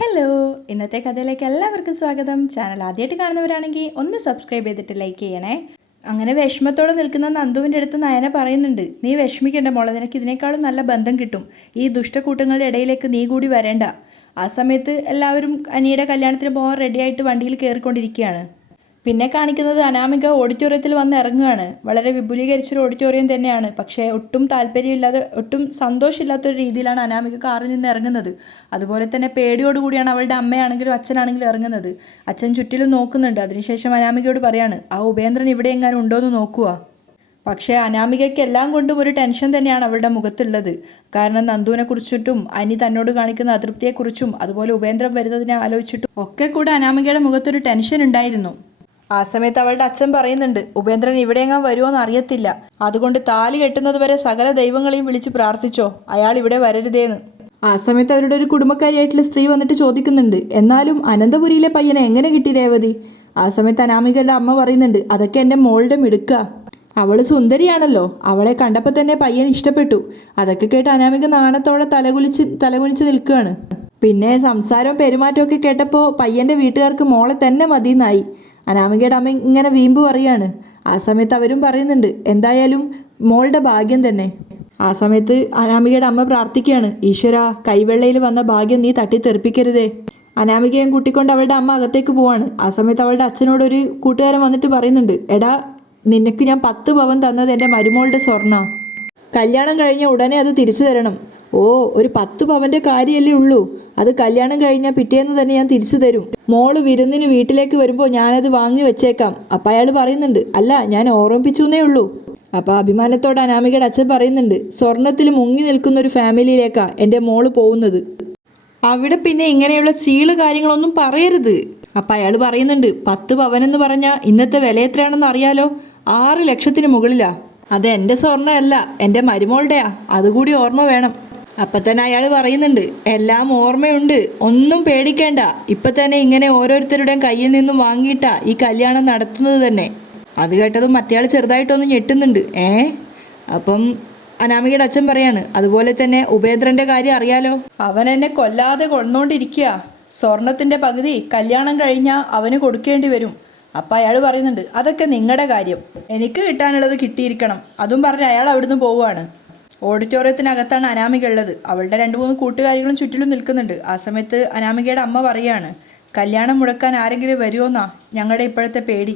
Hello, ഇന്നത്തെ കഥയിലേക്ക് എല്ലാവർക്കും സ്വാഗതം. ചാനൽ ആദ്യമായിട്ട് കാണുന്നവരാണെങ്കിൽ ഒന്ന് സബ്സ്ക്രൈബ് ചെയ്തിട്ട് ലൈക്ക് ചെയ്യണേ. അങ്ങനെ വിഷമത്തോടെ നിൽക്കുന്ന നന്ദുവിൻ്റെ അടുത്ത് നയന പറയുന്നുണ്ട്, നീ വിഷമിക്കേണ്ട മോളെ, നിനക്ക് ഇതിനേക്കാളും നല്ല ബന്ധം കിട്ടും. ഈ ദുഷ്ടക്കൂട്ടങ്ങളുടെ ഇടയിലേക്ക് നീ കൂടി വരേണ്ട. ആ സമയത്ത് എല്ലാവരും അനിയുടെ കല്യാണത്തിന് പോകാൻ റെഡിയായിട്ട് വണ്ടിയിൽ കയറിക്കൊണ്ടിരിക്കുകയാണ്. പിന്നെ കാണിക്കുന്നത് അനാമിക ഓഡിറ്റോറിയത്തിൽ വന്ന് ഇറങ്ങുകയാണ്. വളരെ വിപുലീകരിച്ചൊരു ഓഡിറ്റോറിയം തന്നെയാണ്. പക്ഷേ ഒട്ടും താല്പര്യമില്ലാതെ, ഒട്ടും സന്തോഷമില്ലാത്തൊരു രീതിയിലാണ് അനാമിക കാറിൽ നിന്ന് ഇറങ്ങുന്നത്. അതുപോലെ തന്നെ പേടിയോടുകൂടിയാണ് അവളുടെ അമ്മയാണെങ്കിലും അച്ഛനാണെങ്കിലും ഇറങ്ങുന്നത്. അച്ഛൻ ചുറ്റിലും നോക്കുന്നുണ്ട്. അതിനുശേഷം അനാമികയോട് പറയാണ്, ആ ഉപേന്ദ്രൻ ഇവിടെ എങ്ങാനും ഉണ്ടോ എന്ന് നോക്കുക. പക്ഷേ അനാമികയ്ക്ക് എല്ലാം കൊണ്ടും ഒരു ടെൻഷൻ തന്നെയാണ് അവളുടെ മുഖത്തുള്ളത്. കാരണം നന്ദുവിനെ കുറിച്ചിട്ടും അനി തന്നോട് കാണിക്കുന്ന അതൃപ്തിയെക്കുറിച്ചും അതുപോലെ ഉപേന്ദ്രൻ വരുന്നതിനെ ആലോചിച്ചിട്ടും ഒക്കെ കൂടെ അനാമികയുടെ മുഖത്തൊരു ടെൻഷൻ ഉണ്ടായിരുന്നു. ആ സമയത്ത് അവളുടെ അച്ഛൻ പറയുന്നുണ്ട്, ഉപേന്ദ്രൻ ഇവിടെയെങ്ങാൻ വരുമോ എന്ന് അറിയത്തില്ല, അതുകൊണ്ട് താലി കെട്ടുന്നത് വരെ സകല ദൈവങ്ങളെയും വിളിച്ച് പ്രാർത്ഥിച്ചോ, അയാൾ ഇവിടെ വരരുതേന്ന്. ആ സമയത്ത് അവരുടെ ഒരു കുടുംബക്കാരിയായിട്ടുള്ള സ്ത്രീ വന്നിട്ട് ചോദിക്കുന്നുണ്ട്, എന്നാലും അനന്തപുരിയിലെ പയ്യനെ എങ്ങനെ കിട്ടി രേവതി? ആ സമയത്ത് അനാമികയുടെ അമ്മ പറയുന്നുണ്ട്, അതൊക്കെ എൻ്റെ മോളുടെ മിടുക്ക, അവൾ സുന്ദരിയാണല്ലോ, അവളെ കണ്ടപ്പോൾ തന്നെ പയ്യൻ ഇഷ്ടപ്പെട്ടു. അതൊക്കെ കേട്ട് അനാമിക നാണത്തോടെ തലകുനിച്ച് നിൽക്കുകയാണ്. പിന്നെ സംസാരവും പെരുമാറ്റമൊക്കെ കേട്ടപ്പോൾ പയ്യൻ്റെ വീട്ടുകാർക്ക് മോളെ തന്നെ മതിയെന്നായി. അനാമികയുടെ അമ്മ ഇങ്ങനെ വീമ്പ് പറയാണ്. ആ സമയത്ത് അവരും പറയുന്നുണ്ട്, എന്തായാലും മോളുടെ ഭാഗ്യം തന്നെ. ആ സമയത്ത് അനാമികയുടെ അമ്മ പ്രാർത്ഥിക്കുകയാണ്, ഈശ്വര, കൈവെള്ളയിൽ വന്ന ഭാഗ്യം നീ തട്ടിത്തെറിപ്പിക്കരുതേ. അനാമികയും കൂട്ടിക്കൊണ്ട് അവളുടെ അമ്മ അകത്തേക്ക് പോവാണ്. ആ സമയത്ത് അവളുടെ അച്ഛനോടൊരു കൂട്ടുകാരൻ വന്നിട്ട് പറയുന്നുണ്ട്, എടാ, നിനക്ക് ഞാൻ 10 പവൻ തന്നത് എൻ്റെ മരുമോളുടെ സ്വർണ്ണ, കല്യാണം കഴിഞ്ഞ ഉടനെ അത് തിരിച്ചു തരണം. ഓ, ഒരു 10 പവൻ്റെ കാര്യമല്ലേ ഉള്ളൂ, അത് കല്യാണം കഴിഞ്ഞാൽ പിറ്റേന്ന് തന്നെ ഞാൻ തിരിച്ചു തരും. മോള് വിരുന്നിന് വീട്ടിലേക്ക് വരുമ്പോൾ ഞാനത് വാങ്ങി വെച്ചേക്കാം. അപ്പം അയാൾ പറയുന്നുണ്ട്, അല്ല, ഞാൻ ഓർമ്മിപ്പിച്ചേ ഉള്ളൂ. അപ്പം അഭിമാനത്തോടെ അനാമികയുടെ അച്ഛൻ പറയുന്നുണ്ട്, സ്വർണത്തിൽ മുങ്ങി നിൽക്കുന്ന ഒരു ഫാമിലിയിലേക്കാണ് എൻ്റെ മോള് പോകുന്നത്. അവിടെ പിന്നെ ഇങ്ങനെയുള്ള ചീള് കാര്യങ്ങളൊന്നും പറയരുത്. അപ്പം അയാൾ പറയുന്നുണ്ട്, 10 പവനെന്ന് പറഞ്ഞാൽ ഇന്നത്തെ വില എത്രയാണെന്ന് അറിയാലോ, 6 ലക്ഷത്തിന് മുകളിലാ. അത് എൻ്റെ സ്വർണ്ണമല്ല, എൻ്റെ മരുമോളുടെയാ, അതുകൂടി ഓർമ്മ വേണം. അപ്പം തന്നെ അയാൾ പറയുന്നുണ്ട്, എല്ലാം ഓർമ്മയുണ്ട്, ഒന്നും പേടിക്കേണ്ട, ഇപ്പം തന്നെ ഇങ്ങനെ ഓരോരുത്തരുടെയും കയ്യിൽ നിന്നും വാങ്ങിയിട്ടാ ഈ കല്യാണം നടത്തുന്നത് തന്നെ. അത് കേട്ടതും മറ്റേയാൾ ചെറുതായിട്ടൊന്ന് ഞെട്ടുന്നുണ്ട്. അപ്പം അനാമികയുടെ അച്ഛൻ പറയാണ്, അതുപോലെ തന്നെ ഉപേന്ദ്രൻ്റെ കാര്യം അറിയാലോ, അവൻ എന്നെ കൊല്ലാതെ കൊണ്ടുകൊണ്ടിരിക്കുക, സ്വർണത്തിൻ്റെ പകുതി കല്യാണം കഴിഞ്ഞാൽ അവന് കൊടുക്കേണ്ടി വരും. അപ്പം അയാൾ പറയുന്നുണ്ട്, അതൊക്കെ നിങ്ങളുടെ കാര്യം, എനിക്ക് കിട്ടാനുള്ളത് കിട്ടിയിരിക്കണം. അതും പറഞ്ഞ് അയാൾ അവിടുന്ന് പോവുകയാണ്. ഓഡിറ്റോറിയത്തിനകത്താണ് അനാമിക ഉള്ളത്. അവളുടെ 2-3 കൂട്ടുകാരികളും ചുറ്റിലും നിൽക്കുന്നുണ്ട്. ആ സമയത്ത് അനാമികയുടെ അമ്മ പറയാണ്, കല്യാണം മുടക്കാൻ ആരെങ്കിലും വരുമോന്നാ ഞങ്ങളുടെ ഇപ്പോഴത്തെ പേടി.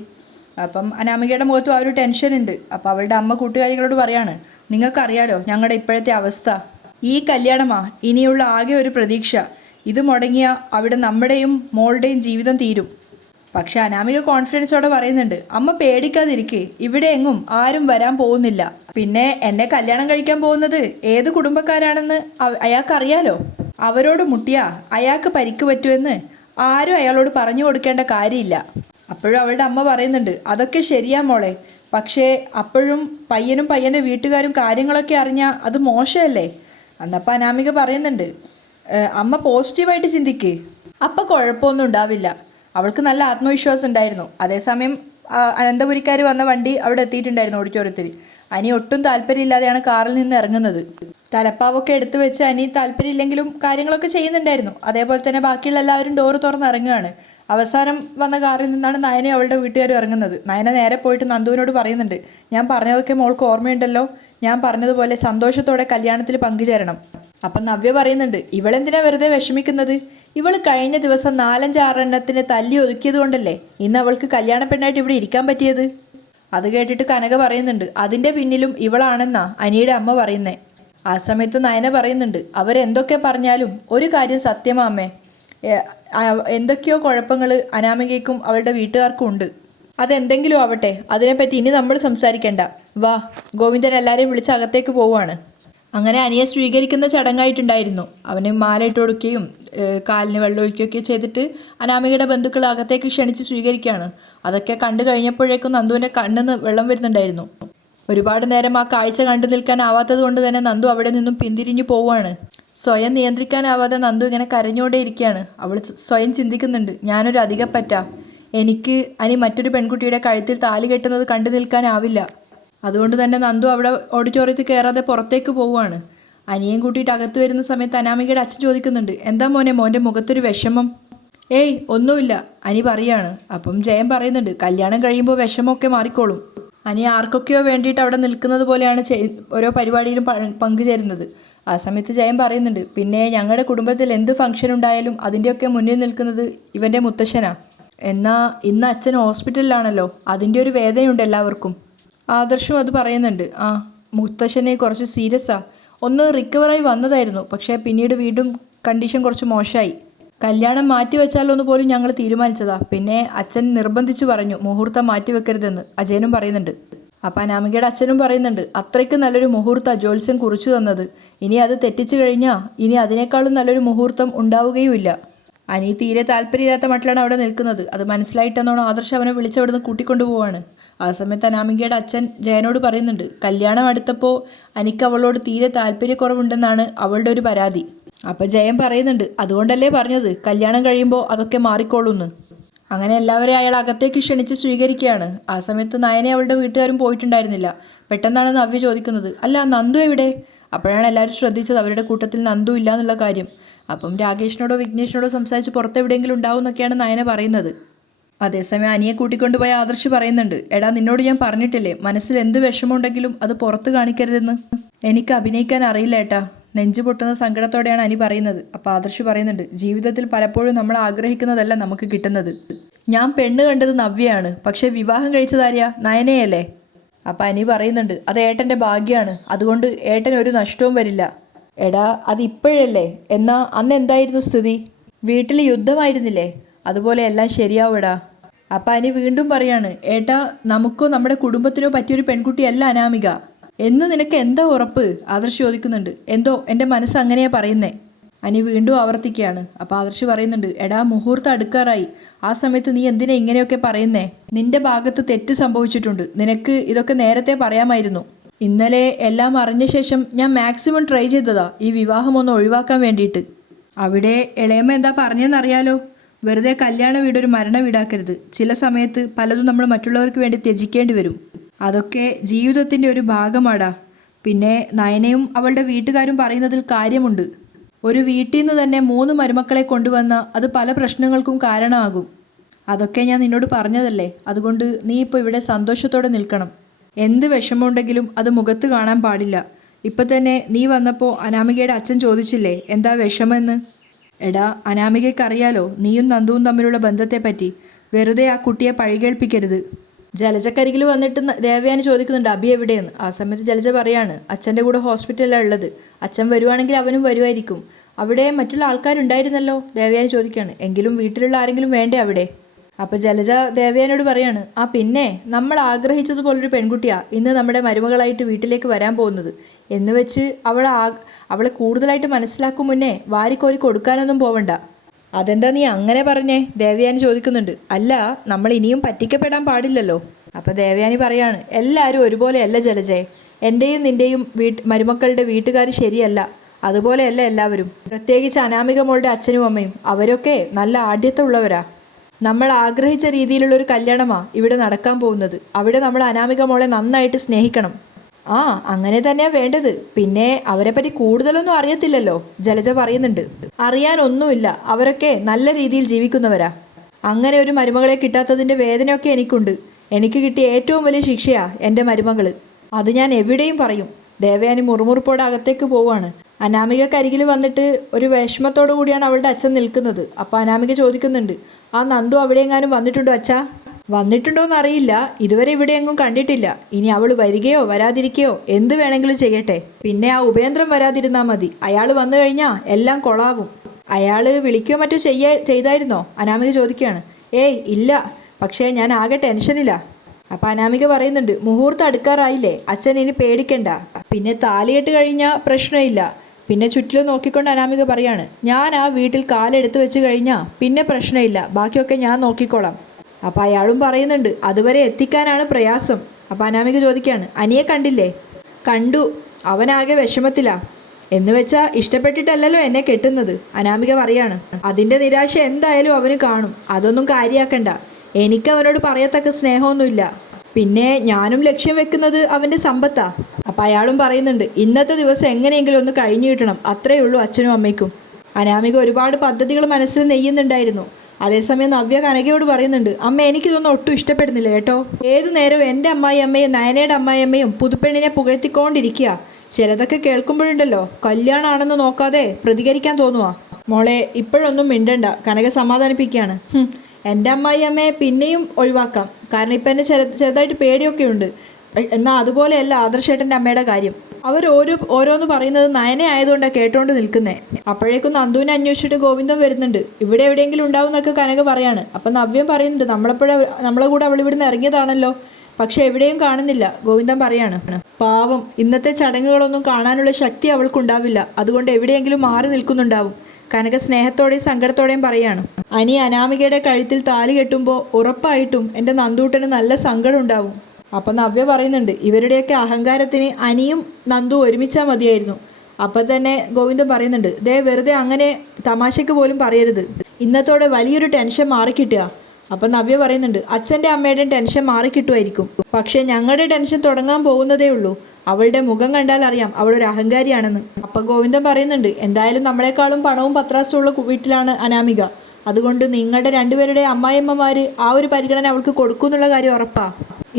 അപ്പം അനാമികയുടെ മുഖത്തും ആ ഒരു ടെൻഷൻ ഉണ്ട്. അപ്പം അവളുടെ അമ്മ കൂട്ടുകാരികളോട് പറയാണ്, നിങ്ങൾക്കറിയാലോ ഞങ്ങളുടെ ഇപ്പോഴത്തെ അവസ്ഥ, ഈ കല്യാണമാ ഇനിയുള്ള ആകെ ഒരു പ്രതീക്ഷ, ഇത് മുടങ്ങിയാൽ അവിടെ നമ്മുടെയും മോളുടെയും ജീവിതം തീരും. പക്ഷെ അനാമിക കോൺഫിഡൻസോടെ പറയുന്നുണ്ട്, അമ്മ പേടിക്കാതിരിക്കേ, ഇവിടെ എങ്ങും ആരും വരാൻ പോകുന്നില്ല. പിന്നെ എന്നെ കല്യാണം കഴിക്കാൻ പോകുന്നത് ഏത് കുടുംബക്കാരാണെന്ന് അയാൾക്കറിയാലോ, അവരോട് മുട്ടിയാ അയാൾക്ക് പരിക്ക് പറ്റുമെന്ന് ആരും അയാളോട് പറഞ്ഞു കൊടുക്കേണ്ട കാര്യമില്ല. അപ്പോഴും അവളുടെ അമ്മ പറയുന്നുണ്ട്, അതൊക്കെ ശരിയാ മോളെ, പക്ഷേ അപ്പോഴും പയ്യനും പയ്യൻ്റെ വീട്ടുകാരും കാര്യങ്ങളൊക്കെ അറിഞ്ഞാൽ അത് മോശമല്ലേ. അന്നപ്പോൾ അനാമിക പറയുന്നുണ്ട്, അമ്മ പോസിറ്റീവായിട്ട് ചിന്തിക്കേ, അപ്പം കുഴപ്പമൊന്നും ഉണ്ടാവില്ല. അവൾക്ക് നല്ല ആത്മവിശ്വാസം ഉണ്ടായിരുന്നു. അതേസമയം അനന്തപുരിക്കാർ വന്ന വണ്ടി അവിടെ എത്തിയിട്ടുണ്ടായിരുന്നു ഓഡിറ്റോറിയത്തിൽ. അനി ഒട്ടും താല്പര്യമില്ലാതെയാണ് കാറിൽ നിന്ന് ഇറങ്ങുന്നത്. തലപ്പാവൊക്കെ എടുത്തു വെച്ച് അനി താല്പര്യമില്ലെങ്കിലും കാര്യങ്ങളൊക്കെ ചെയ്യുന്നുണ്ടായിരുന്നു. അതേപോലെ തന്നെ ബാക്കിയുള്ള എല്ലാവരും ഡോറ് തുറന്ന് ഇറങ്ങുകയാണ്. അവസാനം വന്ന കാറിൽ നിന്നാണ് നയന അവളുടെ വീട്ടുകാരും ഇറങ്ങുന്നത്. നയന നേരെ പോയിട്ട് നന്ദുവിനോട് പറയുന്നുണ്ട്, ഞാൻ പറഞ്ഞതൊക്കെ മോൾക്ക് ഓർമ്മയുണ്ടല്ലോ, ഞാൻ പറഞ്ഞതുപോലെ സന്തോഷത്തോടെ കല്യാണത്തിൽ പങ്കുചേരണം. അപ്പം നവ്യ പറയുന്നുണ്ട്, ഇവളെന്തിനാ വെറുതെ വിഷമിക്കുന്നത്, ഇവൾ കഴിഞ്ഞ ദിവസം 4-6 എണ്ണത്തിന് തല്ലി ഒതുക്കിയത് കൊണ്ടല്ലേ ഇന്ന് അവൾക്ക് കല്യാണ പെണ്ണായിട്ട് ഇവിടെ ഇരിക്കാൻ പറ്റിയത്. അത് കേട്ടിട്ട് കനക പറയുന്നുണ്ട്, അതിൻ്റെ പിന്നിലും ഇവളാണെന്നാ അനിയുടെ അമ്മ പറയുന്നേ. ആ സമയത്ത് നയന പറയുന്നുണ്ട്, അവരെന്തൊക്കെ പറഞ്ഞാലും ഒരു കാര്യം സത്യമാ അമ്മേ, എന്തൊക്കെയോ കുഴപ്പങ്ങൾ അനാമികയ്ക്കും അവളുടെ വീട്ടുകാർക്കും ഉണ്ട്. അതെന്തെങ്കിലും ആവട്ടെ, അതിനെപ്പറ്റി ഇനി നമ്മൾ സംസാരിക്കേണ്ട. വാ, ഗോവിന്ദൻ എല്ലാവരെയും വിളിച്ച് അകത്തേക്ക് പോവുകയാണ്. അങ്ങനെ അനിയെ സ്വീകരിക്കുന്ന ചടങ്ങായിട്ടുണ്ടായിരുന്നു. അവന് മാലയിട്ട് കൊടുക്കുകയും കാലിന് വെള്ളമൊഴിക്കുകയൊക്കെ ചെയ്തിട്ട് അനാമികയുടെ ബന്ധുക്കൾ അകത്തേക്ക് ക്ഷണിച്ച് സ്വീകരിക്കുകയാണ്. അതൊക്കെ കണ്ടു കഴിഞ്ഞപ്പോഴേക്കും നന്ദുവിൻ്റെ കണ്ണിന്ന് വെള്ളം വരുന്നുണ്ടായിരുന്നു. ഒരുപാട് നേരം ആ കാഴ്ച കണ്ടു നിൽക്കാനാവാത്തത് കൊണ്ട് തന്നെ നന്ദു അവിടെ നിന്നും പിന്തിരിഞ്ഞു പോവുകയാണ്. സ്വയം നിയന്ത്രിക്കാനാവാതെ നന്ദു ഇങ്ങനെ കരഞ്ഞോടെ ഇരിക്കുകയാണ്. അവൾ സ്വയം ചിന്തിക്കുന്നുണ്ട്, ഞാനൊരു അധികപ്പറ്റാ, എനിക്ക് അനി മറ്റൊരു പെൺകുട്ടിയുടെ കഴുത്തിൽ താലി കെട്ടുന്നത് കണ്ടു നിൽക്കാനാവില്ല. അതുകൊണ്ട് തന്നെ നന്ദു അവിടെ ഓഡിറ്റോറിയത്തിൽ കയറാതെ പുറത്തേക്ക് പോവുകയാണ്. അനിയൻ കൂട്ടിയിട്ട് അകത്ത് വരുന്ന സമയത്ത് അനാമികയുടെ അച്ഛൻ ചോദിക്കുന്നുണ്ട്, എന്താ മോനെ മോൻ്റെ മുഖത്തൊരു വിഷമം? ഏയ് ഒന്നുമില്ല അനി പറയാണ്. അപ്പം ജയൻ പറയുന്നുണ്ട്, കല്യാണം കഴിയുമ്പോൾ വിഷമമൊക്കെ മാറിക്കോളും. അനി ആർക്കൊക്കെയോ വേണ്ടിയിട്ട് അവിടെ നിൽക്കുന്നത് പോലെയാണ് ഓരോ പരിപാടിയിലും പങ്കുചേരുന്നത്. ആ സമയത്ത് ജയൻ പറയുന്നുണ്ട്, പിന്നെ ഞങ്ങളുടെ കുടുംബത്തിൽ എന്ത് ഫംഗ്ഷൻ ഉണ്ടായാലും അതിൻ്റെയൊക്കെ മുന്നിൽ നിൽക്കുന്നത് ഇവൻ്റെ മുത്തശ്ശനാ. എന്നാൽ ഇന്ന് അച്ഛൻ ഹോസ്പിറ്റലിലാണല്ലോ, അതിൻ്റെ ഒരു വേദനയുണ്ട് എല്ലാവർക്കും. ആദർശും അത് പറയുന്നുണ്ട്. ആ മുത്തശ്ശനെ കുറച്ച് സീരിയസാ, ഒന്ന് റിക്കവറായി വന്നതായിരുന്നു, പക്ഷേ പിന്നീട് വീണ്ടും കണ്ടീഷൻ കുറച്ച് മോശമായി. കല്യാണം മാറ്റിവെച്ചാലോന്ന് പോലും ഞങ്ങൾ തീരുമാനിച്ചതാ, പിന്നെ അച്ഛൻ നിർബന്ധിച്ചു പറഞ്ഞു മുഹൂർത്തം മാറ്റിവെക്കരുതെന്ന്. അജയനും പറയുന്നുണ്ട്. അപ്പം അനാമികയുടെ അച്ഛനും പറയുന്നുണ്ട്, അത്രയ്ക്ക് നല്ലൊരു മുഹൂർത്തം ജ്യോത്സ്യം കുറിച്ചു തന്നത്, ഇനി അത് തെറ്റിച്ചു കഴിഞ്ഞാൽ ഇനി അതിനേക്കാളും നല്ലൊരു മുഹൂർത്തം ഉണ്ടാവുകയുമില്ല. അനി തീരെ താല്പര്യമില്ലാത്ത മട്ടിലാണ് അവിടെ നിൽക്കുന്നത്. അത് മനസ്സിലായിട്ടെന്നോണം ആദർശ് അവനെ വിളിച്ചവിടുന്ന് കൂട്ടിക്കൊണ്ടു പോവാണ്. ആ സമയത്ത് അനാമികയുടെ അച്ഛൻ ജയനോട് പറയുന്നുണ്ട്, കല്യാണം അടുത്തപ്പോൾ അനിക്ക് അവളോട് തീരെ താല്പര്യക്കുറവുണ്ടെന്നാണ് അവളുടെ ഒരു പരാതി. അപ്പം ജയൻ പറയുന്നുണ്ട്, അതുകൊണ്ടല്ലേ പറഞ്ഞത് കല്യാണം കഴിയുമ്പോൾ അതൊക്കെ മാറിക്കോളൂന്ന്. അങ്ങനെ എല്ലാവരെയും അയാൾ അകത്തേക്ക് ക്ഷണിച്ച് സ്വീകരിക്കുകയാണ്. ആ സമയത്ത് നയനെ അവളുടെ വീട്ടുകാരും പോയിട്ടുണ്ടായിരുന്നില്ല. പെട്ടെന്നാണ് നവ്യ ചോദിക്കുന്നത്, അല്ല നന്ദു എവിടെ? അപ്പോഴാണ് എല്ലാവരും ശ്രദ്ധിച്ചത് അവരുടെ കൂട്ടത്തിൽ നന്ദു ഇല്ല എന്നുള്ള കാര്യം. അപ്പം രാകേഷിനോടോ വിഘ്നേഷിനോടോ സംസാരിച്ച് പുറത്തെവിടെയെങ്കിലും ഉണ്ടാവും എന്നൊക്കെയാണ് നയന പറയുന്നത്. അതേസമയം അനിയെ കൂട്ടിക്കൊണ്ടുപോയ ആദർശ് പറയുന്നുണ്ട്, എടാ നിന്നോട് ഞാൻ പറഞ്ഞിട്ടില്ലേ മനസ്സിൽ എന്ത് വിഷമമുണ്ടെങ്കിലും അത് പുറത്ത് കാണിക്കരുതെന്ന്. എനിക്ക് അഭിനയിക്കാൻ അറിയില്ല ഏട്ടാ, നെഞ്ചു പൊട്ടുന്ന സങ്കടത്തോടെയാണ് അനി പറയുന്നത്. അപ്പോൾ ആദർശ് പറയുന്നുണ്ട്, ജീവിതത്തിൽ പലപ്പോഴും നമ്മൾ ആഗ്രഹിക്കുന്നതല്ല നമുക്ക് കിട്ടുന്നത്. ഞാൻ പെണ്ണ് കണ്ടത് നവ്യയാണ്, പക്ഷേ വിവാഹം കഴിച്ചതാര്യാ? നയനയല്ലേ? അപ്പം അനി പറയുന്നുണ്ട്, അത് ഏട്ടൻ്റെ ഭാഗ്യമാണ്, അതുകൊണ്ട് ഏട്ടൻ ഒരു നഷ്ടവും വരില്ല. എടാ അതിപ്പോഴല്ലേ, എന്നാ അന്ന് എന്തായിരുന്നു സ്ഥിതി? വീട്ടിൽ യുദ്ധമായിരുന്നില്ലേ? അതുപോലെ എല്ലാം ശരിയാവുമെടാ. അപ്പം അനി വീണ്ടും പറയാണ്, ഏട്ടാ നമുക്കോ നമ്മുടെ കുടുംബത്തിനോ പറ്റിയൊരു പെൺകുട്ടിയല്ല അനാമിക എന്ന് നിനക്ക് എന്താ ഉറപ്പ്? ആദർശ് ചോദിക്കുന്നുണ്ട്. എന്തോ എൻ്റെ മനസ്സ് അങ്ങനെയാ പറയുന്നേ. അനി വീണ്ടും ആവർത്തിക്കുകയാണ്. അപ്പോൾ ആദർശ് പറയുന്നുണ്ട്, എടാ മുഹൂർത്തം അടുക്കാറായി, ആ സമയത്ത് നീ എന്തിനാ ഇങ്ങനെയൊക്കെ പറയുന്നേ? നിന്റെ ഭാഗത്ത് തെറ്റ് സംഭവിച്ചിട്ടുണ്ട്, നിനക്ക് ഇതൊക്കെ നേരത്തെ പറയാമായിരുന്നു. ഇന്നലെ എല്ലാം അറിഞ്ഞ ശേഷം ഞാൻ മാക്സിമം ട്രൈ ചെയ്തതാ ഈ വിവാഹം ഒന്ന് ഒഴിവാക്കാൻ വേണ്ടിയിട്ട്. അവിടെ ഇളയമ്മ എന്താ പറഞ്ഞതെന്നറിയാലോ, വെറുതെ കല്യാണ വീടൊരു മരണ വീടാക്കരുത്. ചില സമയത്ത് പലതും നമ്മൾ മറ്റുള്ളവർക്ക് വേണ്ടി ത്യജിക്കേണ്ടി വരും. അതൊക്കെ ജീവിതത്തിൻ്റെ ഒരു ഭാഗമാടാ. പിന്നെ നയനയും അവളുടെ വീട്ടുകാരും പറയുന്നതിൽ കാര്യമുണ്ട്. ഒരു വീട്ടിൽ നിന്ന് തന്നെ 3 മരുമക്കളെ കൊണ്ടുവന്ന അത് പല പ്രശ്നങ്ങൾക്കും കാരണമാകും. അതൊക്കെ ഞാൻ നിന്നോട് പറഞ്ഞതല്ലേ, അതുകൊണ്ട് നീ ഇപ്പോൾ ഇവിടെ സന്തോഷത്തോടെ നിൽക്കണം. എന്ത് വിഷമമുണ്ടെങ്കിലും അത് മുഖത്ത് കാണാൻ പാടില്ല. ഇപ്പം തന്നെ നീ വന്നപ്പോൾ അനാമികയുടെ അച്ഛൻ ചോദിച്ചില്ലേ എന്താ വിഷമെന്ന്? എടാ അനാമികയ്ക്കറിയാലോ നീയും നന്ദുവും തമ്മിലുള്ള ബന്ധത്തെപ്പറ്റി. വെറുതെ ആ കുട്ടിയെ പഴികേൽപ്പിക്കരുത്. ജലജക്കരികിൽ വന്നിട്ട് ദേവയാനി ചോദിക്കുന്നുണ്ട്, അബി എവിടെയെന്ന്. ആ സമയത്ത് ജലജ പറയാണ്, അച്ഛൻ്റെ കൂടെ ഹോസ്പിറ്റലിലാണ് ഉള്ളത്, അച്ഛൻ വരുവാണെങ്കിൽ അവനും വരുമായിരിക്കും. അവിടെ മറ്റുള്ള ആൾക്കാരുണ്ടായിരുന്നല്ലോ? ദേവയാനി ചോദിക്കുകയാണ്. എങ്കിലും വീട്ടിലുള്ള ആരെങ്കിലും വേണ്ടേ അവിടെ? അപ്പോൾ ജലജ ദേവയാനിയോട് പറയാണ്, ആ പിന്നെ നമ്മൾ ആഗ്രഹിച്ചതുപോലൊരു പെൺകുട്ടിയാണ് ഇന്ന് നമ്മുടെ മരുമകളായിട്ട് വീട്ടിലേക്ക് വരാൻ പോകുന്നത്. എന്ന് വെച്ച് അവളെ കൂടുതലായിട്ട് മനസ്സിലാക്കും മുന്നേ വാരിക്കോരി കൊടുക്കാനൊന്നും പോവണ്ട. അതെന്താ നീ അങ്ങനെ പറഞ്ഞേ? ദേവയാനി ചോദിക്കുന്നുണ്ട്. അല്ല, നമ്മൾ ഇനിയും പറ്റിക്കപ്പെടാൻ പാടില്ലല്ലോ. അപ്പോൾ ദേവയാനി പറയാണ്, എല്ലാവരും ഒരുപോലെയല്ല ജലജയെ. എൻ്റെയും നിൻ്റെയും മരുമക്കളുടെ വീട്ടുകാർ ശരിയല്ല, അതുപോലെയല്ല എല്ലാവരും. പ്രത്യേകിച്ച് അനാമിക മോളുടെ അച്ഛനും അമ്മയും, അവരൊക്കെ നല്ല ആഢ്യത്വമുള്ളവരാ. നമ്മൾ ആഗ്രഹിച്ച രീതിയിലുള്ളൊരു കല്യാണമാണ് ഇവിടെ നടക്കാൻ പോകുന്നത്. അവിടെ നമ്മൾ അനാമിക മോളെ നന്നായിട്ട് സ്നേഹിക്കണം. ആ അങ്ങനെ തന്നെയാണ് വേണ്ടത്. പിന്നെ അവരെപ്പറ്റി കൂടുതലൊന്നും അറിയത്തില്ലല്ലോ, ജലജ പറയുന്നുണ്ട്. അറിയാനൊന്നുമില്ല, അവരൊക്കെ നല്ല രീതിയിൽ ജീവിക്കുന്നവരാ. അങ്ങനെ ഒരു മരുമകളെ കിട്ടാത്തതിൻ്റെ വേദനയൊക്കെ എനിക്കുണ്ട്. എനിക്ക് കിട്ടിയ ഏറ്റവും വലിയ ശിക്ഷയാ എൻ്റെ മരുമകൾ. അത് ഞാൻ എവിടെയും പറയും. ദേവയാനി മുറുമുറുപ്പോടെ അകത്തേക്ക് പോവാണ്. അനാമികക്കരികിൽ വന്നിട്ട് ഒരു വിഷമത്തോടു കൂടിയാണ് അവളുടെ അച്ഛൻ നിൽക്കുന്നത്. അപ്പോൾ അനാമിക ചോദിക്കുന്നുണ്ട്, ആ നന്ദു അവിടെയെങ്ങാനും വന്നിട്ടുണ്ടോ അച്ഛാ? വന്നിട്ടുണ്ടോയെന്ന് അറിയില്ല, ഇതുവരെ ഇവിടെ എങ്ങും കണ്ടിട്ടില്ല. ഇനി അവൾ വരികയോ വരാതിരിക്കുകയോ എന്ത് വേണമെങ്കിലും ചെയ്യട്ടെ. പിന്നെ ആ ഉപേന്ദ്രൻ വരാതിരുന്നാൽ മതി. അയാൾ വന്നു കഴിഞ്ഞാൽ എല്ലാം കൊളാവും. അയാൾ വിളിക്കുകയോ മറ്റോ ചെയ്തായിരുന്നോ? അനാമിക ചോദിക്കുകയാണ്. ഏയ് ഇല്ല, പക്ഷേ ഞാൻ ആകെ ടെൻഷനില്ല. അപ്പം അനാമിക പറയുന്നുണ്ട്, മുഹൂർത്തം അടുക്കാറായില്ലേ, അച്ഛൻ ഇനി പേടിക്കണ്ട. പിന്നെ താലികെട്ട് കഴിഞ്ഞാൽ പ്രശ്നമില്ല. പിന്നെ ചുറ്റിലും നോക്കിക്കൊണ്ട് അനാമിക പറയാണ്, ഞാൻ ആ വീട്ടിൽ കാലെടുത്ത് വെച്ച് കഴിഞ്ഞാൽ പിന്നെ പ്രശ്നമില്ല, ബാക്കിയൊക്കെ ഞാൻ നോക്കിക്കോളാം. അപ്പോൾ അയാളും പറയുന്നുണ്ട്, അതുവരെ എത്തിക്കാനാണ് പ്രയാസം. അപ്പോൾ അനാമിക ചോദിക്കുകയാണ്, അനിയെ കണ്ടില്ലേ? കണ്ടു, അവനാകെ വിഷമത്തിലാ. എന്ന് വെച്ചാൽ ഇഷ്ടപ്പെട്ടിട്ടല്ലല്ലോ എന്നെ കെട്ടുന്നത്. അനാമിക പറയാണ്. അതിൻ്റെ നിരാശ എന്തായാലും അവന് കാണും, അതൊന്നും കാര്യമാക്കണ്ട. എനിക്ക് അവനോട് പറയത്തക്ക സ്നേഹമൊന്നുമില്ല. പിന്നെ ഞാനും ലക്ഷ്യം വെക്കുന്നത് അവൻ്റെ സമ്പത്താ. അപ്പം അയാളും പറയുന്നുണ്ട്, ഇന്നത്തെ ദിവസം എങ്ങനെയെങ്കിലും ഒന്ന് കഴിഞ്ഞു കിട്ടണം, അത്രയേ ഉള്ളൂ അച്ഛനും അമ്മയ്ക്കും. അനാമിക ഒരുപാട് പദ്ധതികൾ മനസ്സിൽ നെയ്യുന്നുണ്ടായിരുന്നു. അതേസമയം നവ്യ കനകയോട് പറയുന്നുണ്ട്, അമ്മ എനിക്കിതൊന്നും ഒട്ടും ഇഷ്ടപ്പെടുന്നില്ല കേട്ടോ. ഏതു നേരവും എൻ്റെ അമ്മായിയമ്മയും നയനയുടെ അമ്മായിയമ്മയും പുതുപ്പെണ്ണിനെ പുകഴ്ത്തിക്കൊണ്ടിരിക്കുക. ചിലതൊക്കെ കേൾക്കുമ്പോഴുണ്ടല്ലോ കല്യാണമാണെന്ന് നോക്കാതെ പ്രതികരിക്കാൻ തോന്നുക. മോളെ ഇപ്പോഴൊന്നും മിണ്ടണ്ട, കനക സമാധാനിപ്പിക്കുകയാണ്. എൻ്റെ അമ്മായിയമ്മയെ പിന്നെയും ഒഴിവാക്കാം, കാരണം ഇപ്പം എന്നെ ചെറുതായിട്ട് പേടിയൊക്കെ ഉണ്ട്. എന്നാൽ അതുപോലെയല്ല ആദർശേട്ടൻ്റെ അമ്മയുടെ കാര്യം. അവർ ഓരോന്ന് പറയുന്നത് നയനെ ആയതുകൊണ്ടാണ് കേട്ടോണ്ട് നിൽക്കുന്നത്. അപ്പോഴേക്കും നന്ദുവിനെ അന്വേഷിച്ചിട്ട് ഗോവിന്ദൻ വരുന്നുണ്ട്. ഇവിടെ എവിടെയെങ്കിലും ഉണ്ടാവും എന്നൊക്കെ കനക പറയാണ്. അപ്പം നവ്യം പറയുന്നുണ്ട്, നമ്മളെ കൂടെ അവൾ ഇവിടുന്ന് ഇറങ്ങിയതാണല്ലോ, പക്ഷെ എവിടെയും കാണുന്നില്ല. ഗോവിന്ദൻ പറയാണ്, പാവം ഇന്നത്തെ ചടങ്ങുകളൊന്നും കാണാനുള്ള ശക്തി അവൾക്കുണ്ടാവില്ല, അതുകൊണ്ട് എവിടെയെങ്കിലും മാറി നിൽക്കുന്നുണ്ടാവും. കനക സ്നേഹത്തോടെയും സങ്കടത്തോടെയും പറയാണ്. അനാമികയുടെ കഴുത്തിൽ താലി കെട്ടുമ്പോൾ ഉറപ്പായിട്ടും എൻ്റെ നന്ദൂട്ടന് നല്ല സങ്കടം ഉണ്ടാവും. അപ്പം നവ്യ പറയുന്നുണ്ട്, ഇവരുടെയൊക്കെ അഹങ്കാരത്തിന് അനിയും നന്ദു ഒരുമിച്ചാൽ മതിയായിരുന്നു. അപ്പം തന്നെ ഗോവിന്ദൻ പറയുന്നുണ്ട്, ദേ വെറുതെ അങ്ങനെ തമാശയ്ക്ക് പോലും പറയരുത്, ഇന്നത്തോടെ വലിയൊരു ടെൻഷൻ മാറിക്കിട്ടുക. അപ്പം നവ്യ പറയുന്നുണ്ട്, അച്ഛൻ്റെ അമ്മയുടെയും ടെൻഷൻ മാറിക്കിട്ടുമായിരിക്കും, പക്ഷേ ഞങ്ങളുടെ ടെൻഷൻ തുടങ്ങാൻ പോകുന്നതേ ഉള്ളൂ. അവളുടെ മുഖം കണ്ടാൽ അറിയാം അവളൊരു അഹങ്കാരിയാണെന്ന്. അപ്പം ഗോവിന്ദൻ പറയുന്നുണ്ട്, എന്തായാലും നമ്മളെക്കാളും പണവും പത്രാസുള്ള വീട്ടിലാണ് അനാമിക, അതുകൊണ്ട് നിങ്ങളുടെ രണ്ടുപേരുടെ അമ്മായിയമ്മമാർ ആ ഒരു പരിഗണന അവൾക്ക് കൊടുക്കുന്നുള്ള കാര്യം ഉറപ്പാ.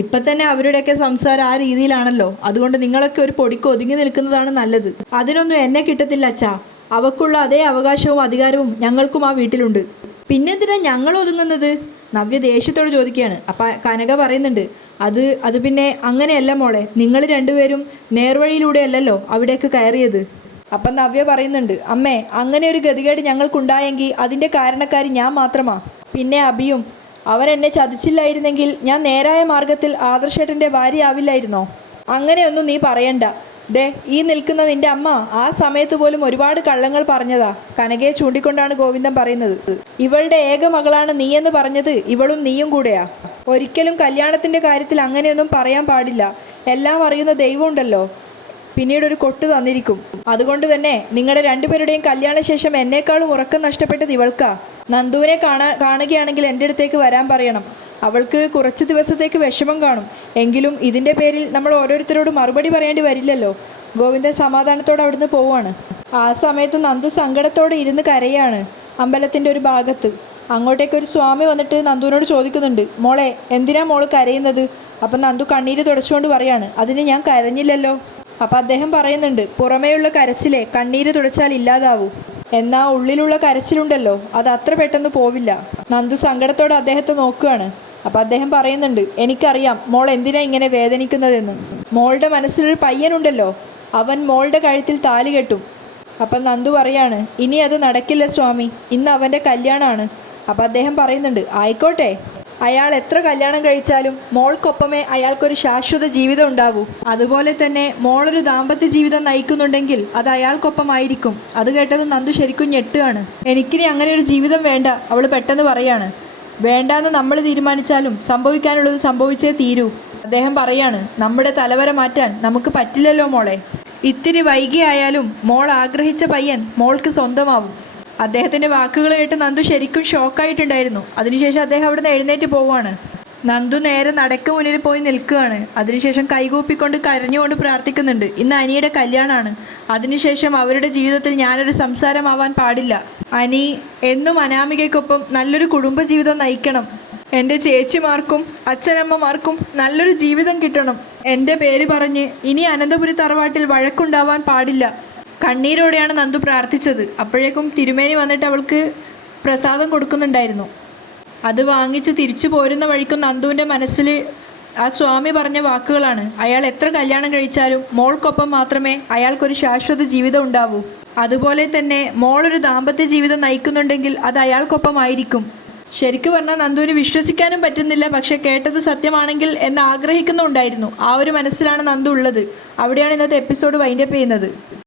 ഇപ്പം തന്നെ അവരുടെയൊക്കെ സംസാരം ആ രീതിയിലാണല്ലോ, അതുകൊണ്ട് നിങ്ങളൊക്കെ ഒരു പൊടിക്ക് ഒതുങ്ങി നിൽക്കുന്നതാണ് നല്ലത്. അതിനൊന്നും എന്നെ കിട്ടത്തില്ല അച്ഛാ, അവൾക്കുള്ള അതേ അവകാശവും അധികാരവും ഞങ്ങൾക്കും ആ വീട്ടിലുണ്ട്. പിന്നെന്തിനാ ഞങ്ങൾ ഒതുങ്ങുന്നത്? നവ്യ ദേഷ്യത്തോട് ചോദിക്കുകയാണ്. അപ്പം കനക പറയുന്നുണ്ട്, അത് പിന്നെ അങ്ങനെയല്ല മോളെ, നിങ്ങൾ രണ്ടുപേരും നേർവഴിയിലൂടെയല്ലല്ലോ അവിടേക്ക് കയറിയത്. അപ്പം നവ്യ പറയുന്നുണ്ട്, അമ്മേ അങ്ങനെ ഒരു ഗതികേട് ഞങ്ങൾക്കുണ്ടായെങ്കിൽ അതിൻ്റെ കാരണക്കാരി ഞാൻ മാത്രമാ. പിന്നെ അഭിയും, അവരെന്നെ ചതിച്ചില്ലായിരുന്നെങ്കിൽ ഞാൻ നേരായ മാർഗത്തിൽ ആദർശേട്ടൻ്റെ ഭാര്യയാവില്ലായിരുന്നോ? അങ്ങനെയൊന്നും നീ പറയണ്ട. ദേ ഈ നിൽക്കുന്ന നിന്റെ അമ്മ ആ സമയത്ത് പോലും ഒരുപാട് കള്ളങ്ങൾ പറഞ്ഞതാ. കനകയെ ചൂണ്ടിക്കൊണ്ടാണ് ഗോവിന്ദൻ പറയുന്നത്. ഇവളുടെ ഏക മകളാണ് നീയെന്ന് പറഞ്ഞത് ഇവളും നീയും കൂടെയാ. ഒരിക്കലും കല്യാണത്തിൻ്റെ കാര്യത്തിൽ അങ്ങനെയൊന്നും പറയാൻ പാടില്ല. എല്ലാം അറിയുന്ന ദൈവമുണ്ടല്ലോ, പിന്നീട് ഒരു കൊട്ട് തന്നിരിക്കും. അതുകൊണ്ട് തന്നെ നിങ്ങളുടെ രണ്ടുപേരുടെയും കല്യാണശേഷം എന്നേക്കാളും ഉറക്കം നഷ്ടപ്പെട്ടത് ഇവൾക്കാ. നന്ദുവിനെ കാണുകയാണെങ്കിൽ എൻ്റെ അടുത്തേക്ക് വരാൻ പറയണം. അവൾക്ക് കുറച്ച് ദിവസത്തേക്ക് വിഷമം കാണും, എങ്കിലും ഇതിൻ്റെ പേരിൽ നമ്മൾ ഓരോരുത്തരോട് മറുപടി പറയേണ്ടി വരില്ലല്ലോ. ഗോവിന്ദൻ സമാധാനത്തോടെ അവിടുന്ന് പോവുകയാണ്. ആ സമയത്ത് നന്ദു സങ്കടത്തോടെ ഇരുന്ന് കരയാണ് അമ്പലത്തിൻ്റെ ഒരു ഭാഗത്ത്. അങ്ങോട്ടേക്കൊരു സ്വാമി വന്നിട്ട് നന്ദുവിനോട് ചോദിക്കുന്നുണ്ട്, മോളെ എന്തിനാ മോൾ കരയുന്നത്? അപ്പം നന്ദു കണ്ണീര് തുടച്ചുകൊണ്ട് പറയാണ്, അതിന് ഞാൻ കരഞ്ഞില്ലല്ലോ. അപ്പം അദ്ദേഹം പറയുന്നുണ്ട്, പുറമേയുള്ള കരച്ചിലെ കണ്ണീര് തുടച്ചാൽ ഇല്ലാതാവൂ, എന്നാൽ ഉള്ളിലുള്ള കരച്ചിലുണ്ടല്ലോ അത് അത്ര പെട്ടെന്ന് പോവില്ല. നന്ദു സങ്കടത്തോടെ അദ്ദേഹത്തെ നോക്കുകയാണ്. അപ്പം അദ്ദേഹം പറയുന്നുണ്ട്, എനിക്കറിയാം മോൾ എന്തിനാ ഇങ്ങനെ വേദനിക്കുന്നതെന്ന്. മോളുടെ മനസ്സിലൊരു പയ്യനുണ്ടല്ലോ, അവൻ മോളുടെ കഴുത്തിൽ താലി കെട്ടും. അപ്പം നന്ദു പറയാണ്, ഇനി അത് നടക്കില്ല സ്വാമി, ഇന്ന് അവൻ്റെ കല്യാണമാണ്. അപ്പം അദ്ദേഹം പറയുന്നുണ്ട്, ആയിക്കോട്ടെ, അയാൾ എത്ര കല്യാണം കഴിച്ചാലും മോൾക്കൊപ്പമേ അയാൾക്കൊരു ശാശ്വത ജീവിതം ഉണ്ടാവൂ. അതുപോലെ തന്നെ മോളൊരു ദാമ്പത്യ ജീവിതം നയിക്കുന്നുണ്ടെങ്കിൽ അത് അയാൾക്കൊപ്പമായിരിക്കും. അത് കേട്ടതും നന്ദു ശരിക്കും ഞെട്ടുകയാണ്. എനിക്കിനി അങ്ങനെ ഒരു ജീവിതം വേണ്ട, അവൾ പെട്ടെന്ന് പറയാണ്. വേണ്ടാന്ന് നമ്മൾ തീരുമാനിച്ചാലും സംഭവിക്കാനുള്ളത് സംഭവിച്ചേ തീരൂ. അദ്ദേഹം പറയാണ്, നമ്മുടെ തലവര മാറ്റാൻ നമുക്ക് പറ്റില്ലല്ലോ മോളെ. ഇത്തിരി വൈകിയായാലും മോൾ ആഗ്രഹിച്ച പയ്യൻ മോൾക്ക് സ്വന്തമാവും. അദ്ദേഹത്തിൻ്റെ വാക്കുകൾ കേട്ട് നന്ദു ശരിക്കും ഷോക്കായിട്ടുണ്ടായിരുന്നു. അതിനുശേഷം അദ്ദേഹം അവിടുന്ന് എഴുന്നേറ്റ് പോവുകയാണ്. നന്ദു നേരെ നടക്ക് മുന്നിൽ പോയി നിൽക്കുകയാണ്. അതിനുശേഷം കൈകൂപ്പിക്കൊണ്ട് കരഞ്ഞുകൊണ്ട് പ്രാർത്ഥിക്കുന്നുണ്ട്, ഇന്ന് അനിയുടെ കല്യാണമാണ്. അതിനുശേഷം അവരുടെ ജീവിതത്തിൽ ഞാനൊരു സംസാരമാവാൻ പാടില്ല. അനി എന്നും അനാമികയ്ക്കൊപ്പം നല്ലൊരു കുടുംബജീവിതം നയിക്കണം. എൻ്റെ ചേച്ചിമാർക്കും അച്ഛനമ്മമാർക്കും നല്ലൊരു ജീവിതം കിട്ടണം. എൻ്റെ പേര് പറഞ്ഞ് ഇനി അനന്തപുരി തറവാട്ടിൽ വഴക്കുണ്ടാവാൻ പാടില്ല. കണ്ണീരോടെയാണ് നന്ദു പ്രാർത്ഥിച്ചത്. അപ്പോഴേക്കും തിരുമേനി വന്നിട്ട് അവൾക്ക് പ്രസാദം കൊടുക്കുന്നുണ്ടായിരുന്നു. അത് വാങ്ങിച്ച് തിരിച്ചു പോരുന്ന വഴിക്കും നന്ദുവിൻ്റെ മനസ്സിൽ ആ സ്വാമി പറഞ്ഞ വാക്കുകളാണ്, അയാൾ എത്ര കല്യാണം കഴിച്ചാലും മോൾക്കൊപ്പം മാത്രമേ അയാൾക്കൊരു ശാശ്വത ജീവിതം ഉണ്ടാവൂ. അതുപോലെ തന്നെ മോളൊരു ദാമ്പത്യ ജീവിതം നയിക്കുന്നുണ്ടെങ്കിൽ അത് അയാൾക്കൊപ്പമായിരിക്കും. ശരിക്കും പറഞ്ഞാൽ നന്ദുവിന് വിശ്വസിക്കാനും പറ്റുന്നില്ല, പക്ഷേ കേട്ടത് സത്യമാണെങ്കിൽ എന്ന് ആഗ്രഹിക്കുന്നുണ്ടായിരുന്നു. ആ ഒരു മനസ്സിലാണ് നന്ദു ഉള്ളത്. അവിടെയാണ് ഇന്നത്തെ എപ്പിസോഡ് വൈൻഡപ്പ് ചെയ്യുന്നത്.